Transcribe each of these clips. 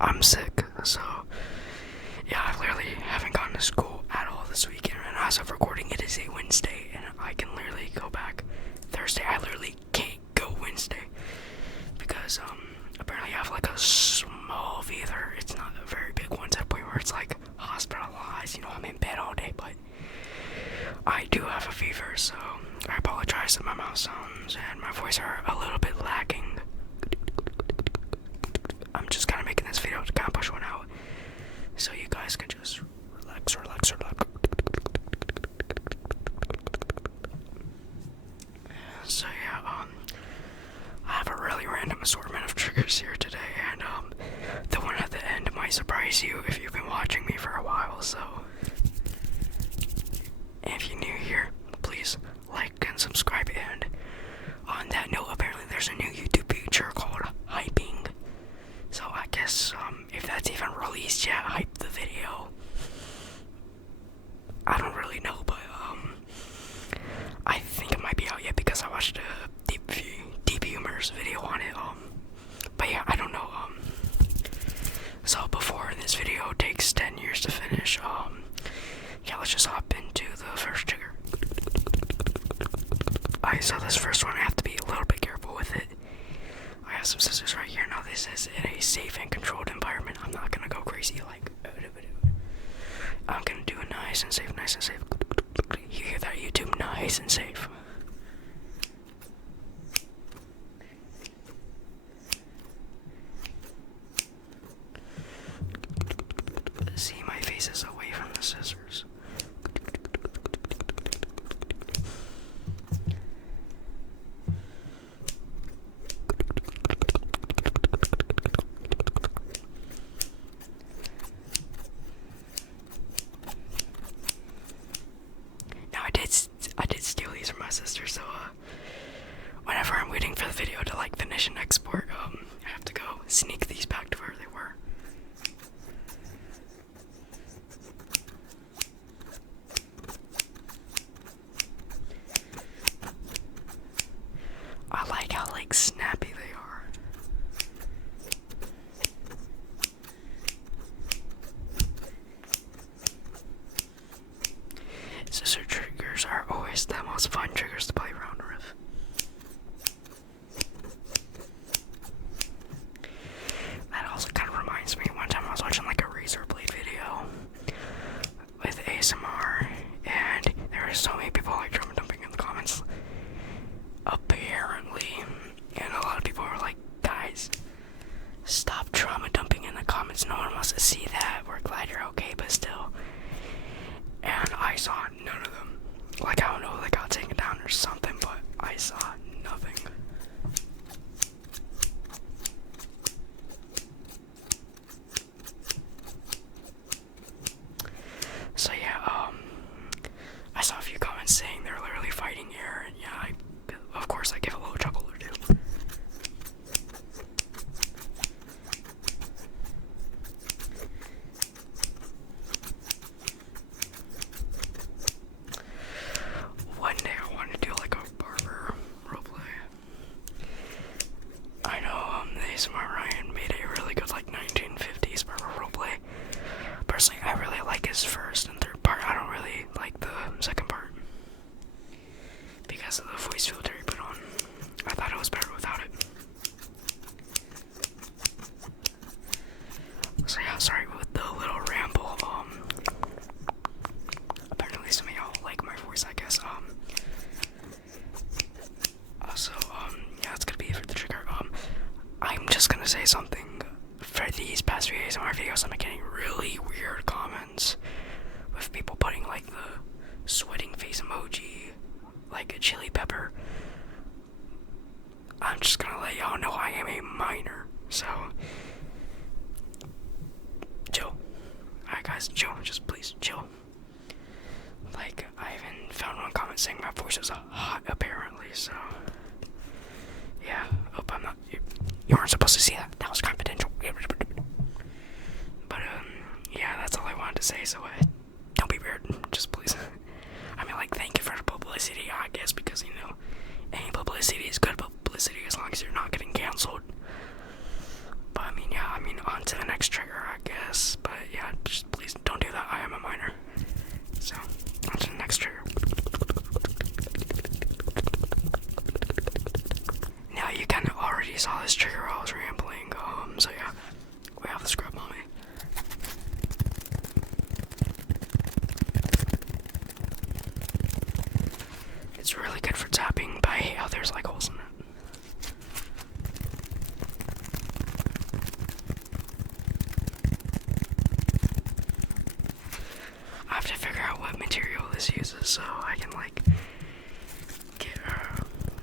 I'm sick, so yeah, I literally haven't gone to school at all this weekend, and as of recording, it is a Wednesday, and I can literally go back Thursday. I literally can't go Wednesday, because, apparently I have, like, a small fever. It's not a very big one to the point where it's, like, hospitalized, I'm in bed all day, but I do have a fever, so I apologize if my mouth sounds and my voice are a little bit lacking. I'm just kind of making this video to kind of push one out, so you guys can just relax. So yeah, I have a really random assortment of triggers here today, and the one at the end might surprise you if you've been watching me for a while. So if you're new here, please like and subscribe. And on that note, apparently there's a new YouTube feature called hyping. So I guess if that's even released yet, hype the video. I don't really know, but I think it might be out yet because I watched a Deep Humor's video on it. But yeah, I don't know. So before this video takes 10 years to finish, yeah, let's just hop into the first trigger. Alright, so this first one, I have to be a little bit careful with it. I have some scissors right here. Now this is in a safe and controlled environment. I'm not gonna go crazy like. I'm gonna do it nice and safe, nice and safe. You hear that, YouTube? Nice and safe. See, my face is away from the scissors. Now I did steal these from my sister, so whenever I'm waiting for the video to like finish and export, I have to go sneak these back to where they were. I like how like snappy they are. Scissor triggers are always the most fun triggers to play around with. That also kind of reminds me, one time I was watching like a razor blade video with ASMR, and there were so many people like trauma dumping in the comments. Apparently, and a lot of people were like, guys, stop trauma dumping in the comments. No one wants to see that. We're glad you're okay, but still. And I saw none of them. Like, I don't know, they got taken down or something, but I saw nothing. So yeah, I saw a few comments saying they're literally fighting air, and yeah, of course I give a little chuckle or two. One day I want to do like a barber roleplay. I know the ASMR Ryan made a really good like 1950s barber roleplay. Personally, I really like his first and third part. I don't really like the second part because of the voice filter he put on. I thought it was better without it. So yeah, sorry with the little ramble. Apparently some of y'all like my voice, I guess. Also, yeah, that's gonna be it for the trigger. I'm just gonna say something. For these past few ASMR videos, I'm getting really weird comments with people putting like the sweating face emoji, like a chili pepper. I'm just gonna let y'all know I am a minor, so chill. Alright guys, chill, just please chill. Like, I even found one comment saying my voice is hot apparently, so yeah, hope I'm not, you weren't supposed to see that, that was confidential. But yeah, that's all I wanted to say, so don't be weird, just please. I mean, like, thank you for the publicity, I guess, because, any publicity is good publicity as long as you're not getting canceled. But I mean, yeah, on to the next you saw this trigger while I was rambling. So yeah, we have the scrub mommy. It's really good for tapping, but I hate how there's like holes in it. I have to figure out what material this uses so I can like get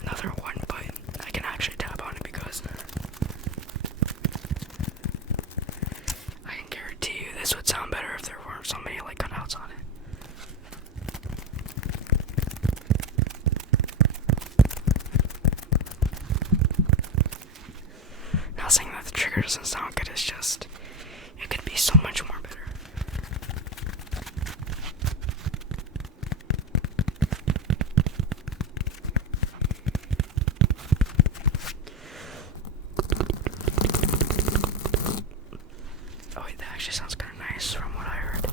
another one, but I can actually tap on it because I can guarantee you this would sound better if there weren't so many like cutouts on it. Not saying that the trigger doesn't sound good, it's just it could be so much more better. Oh wait, that actually sounds kind of nice from what I heard.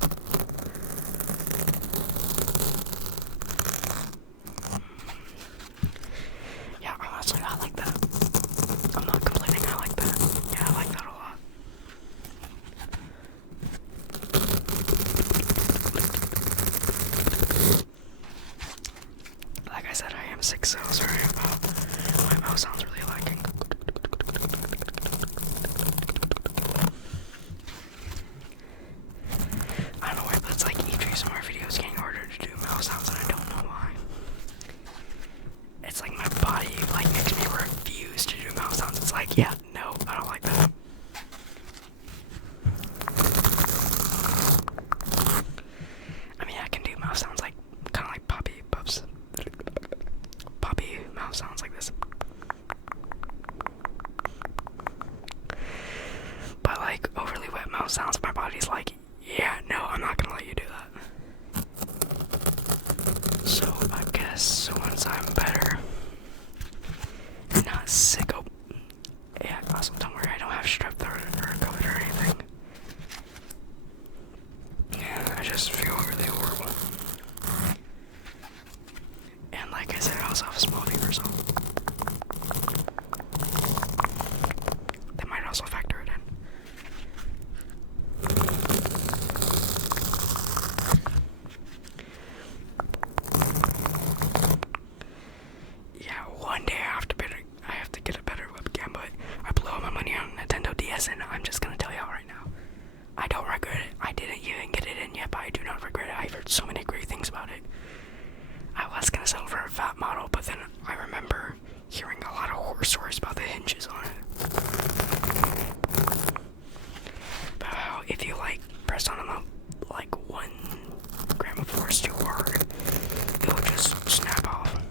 Yeah, honestly, I like that. I'm not complaining, I like that. Yeah, I like that a lot. Like I said, I am sick, so sorry about my mouth sounds really lacking. I don't know why, but it's like each ASMR video is getting harder to do mouth sounds, and I don't know why. It's like my body like makes me refuse to do mouth sounds. It's like, yeah, no, I don't like that. I mean, I can do mouth sounds like kind of like poppy puffs. Poppy mouth sounds like this. But like overly wet mouth sounds, my body's like, yeah, no, I'm not gonna let you do that. So I guess once I'm better and not sick, oh, yeah, awesome, don't worry, I don't have strep throat or COVID or anything. Yeah, I just feel really horrible. And like I said, I also have a small fever, so that might also factor it in. Yeah, one day I have to get a better webcam, but I blew all my money on Nintendo DS, and I'm just gonna tell y'all right now, I don't regret it. I didn't even get it in yet, but I do not regret it. I've heard so many great things about it. I was gonna settle for a fat model, but then I remember hearing a lot of horror stories about the hinges on it. About how if you like press on them like 1 gram of force too hard, it'll just snap off.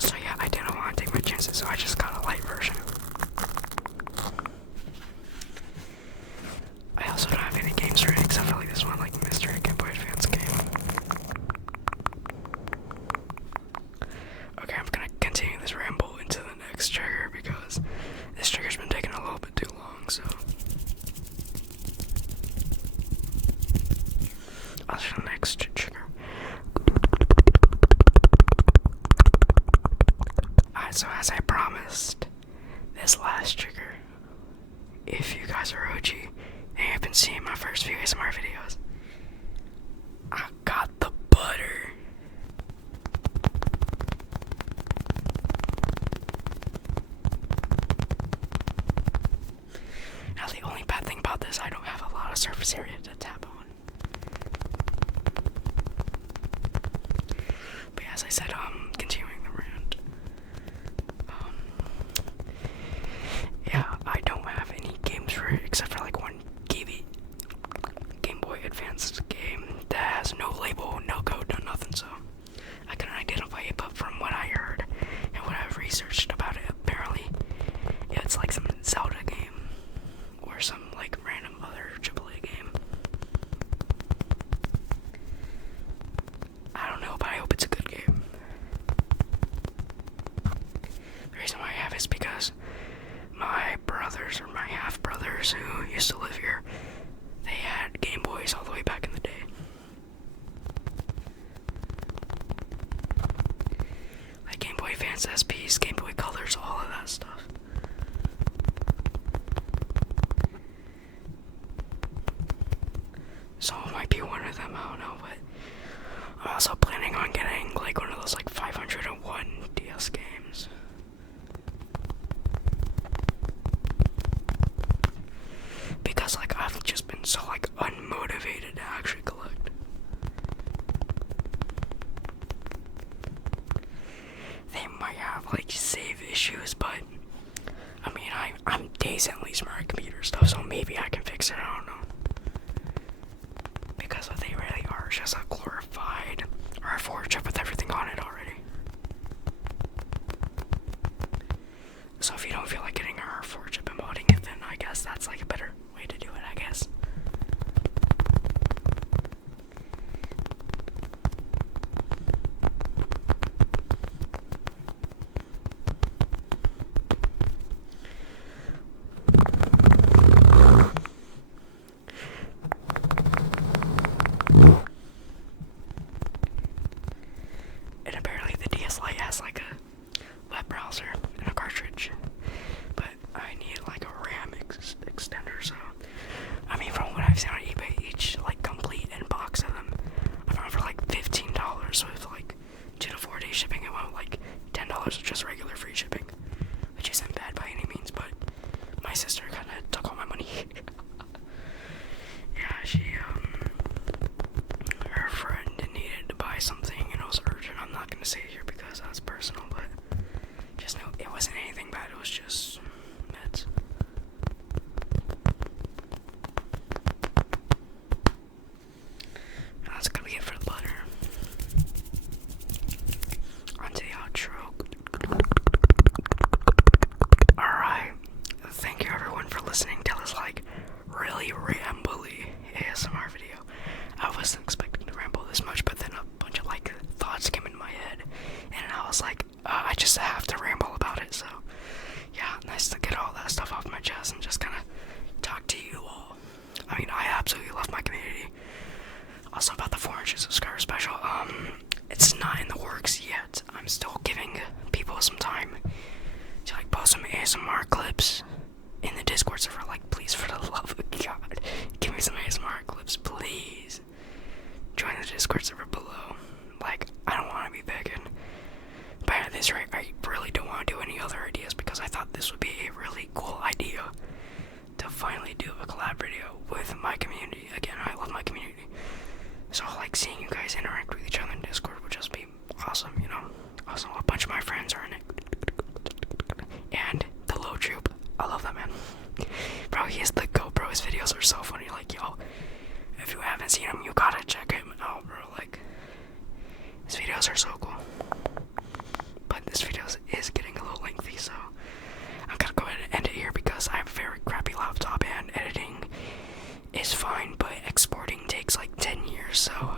So yeah, I didn't want to take my chances, so I just got a light version. I also don't have any games for it except for like this one, like Mystery Game Boy Advance game. Okay, I'm gonna continue this ramble into the next trigger because this trigger's been taking a little bit too long, so. On to the next trigger. Alright, so as I promised, this last trigger, if you guys are OG and you've been seeing my first few ASMR videos, I got the butter. Now the only bad thing about this, I don't have a lot of surface area to tap on. But as I said, continuing the rant. Yeah, I don't have any games for it except for like one Game Boy Advance game that has no label, no code, no nothing, so I couldn't identify it, but from what I heard and what I've researched about it, apparently it's like some Zelda game or some like random other AAA game. I don't know, but I hope it's a good game. So it might be one of them, I don't know, but I'm also planning on getting like one of those like 501 DS games. Because like I've just been so like unmotivated to actually collect. They might have like save issues, but I mean I'm decently smart at computer stuff, so maybe I can fix it, I don't know. Because what they really are is just a glorified R4 chip with everything on it already. So if you don't feel like getting an R4 chip and modding it, then I guess that's like a better way to do it, I guess. And apparently the DS Lite has like a web browser and a cartridge, but I need like a RAM extender. So I mean, from what I've seen on eBay, each like complete in box of them I found for like $15 with like 2 to 4 days shipping. It went like $10 with just regular free shipping, which isn't bad by any means, but my sister kind of took all my money. Yeah, her friend needed to buy something and it was urgent. I'm not gonna say it here because that's personal, but just know it wasn't anything bad, it was just meds. That's gonna be it for the butter. On to the outro. Alright. Thank you everyone for listening to this like really rambly ASMR video. I wasn't expecting to ramble this much, but then a bunch of like thoughts came in my head and I was like, I just have to ramble about it. So yeah, nice to get all that stuff off my chest and just kind of talk to you all. I mean, I absolutely love my community. Also about the 400 subscriber special, it's not in the works yet. I'm still giving people some time to like post some ASMR clips in the Discord server. Like, please, for the love of God, give me some ASMR clips, please. Join the Discord server below. Like, I don't want to be begging, but at this rate, I really don't want to do any other ideas because I thought this would be a really cool idea to finally do a collab video with my community. Again, I love my community, so like seeing you guys interact with each other in Discord would just be awesome, you know. Also, a bunch of my friends are in it, and the low troop, I love that man. Bro, he is the GoPro. His videos are so funny. Like, yo, if you haven't seen him, you gotta check him out, bro. Like, his videos are so cool. But this video is getting a little lengthy, so I'm gonna go ahead and end it here because I have a very crappy laptop and editing is fine, but exporting takes like 10 years, so